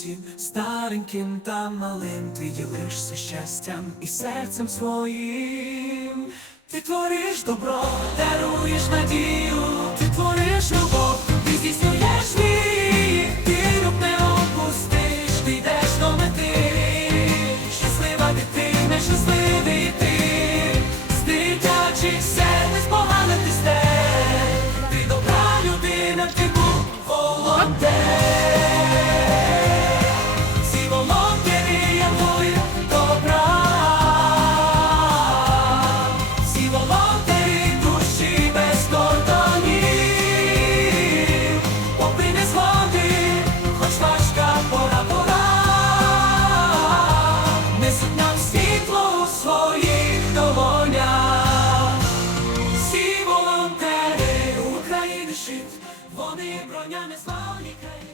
усім, стареньким та малим, ти ділишся щастям і серцем своїм. Ти твориш добро, даруєш надію, ти твориш любов, ти здійснюєш мрії, ти люб не опустиш, ти йдеш до мети. Щаслива дитина, щасливий ти, з дитячих сердець поганих ти стеж. I'm dead. Вони бронями славні країни.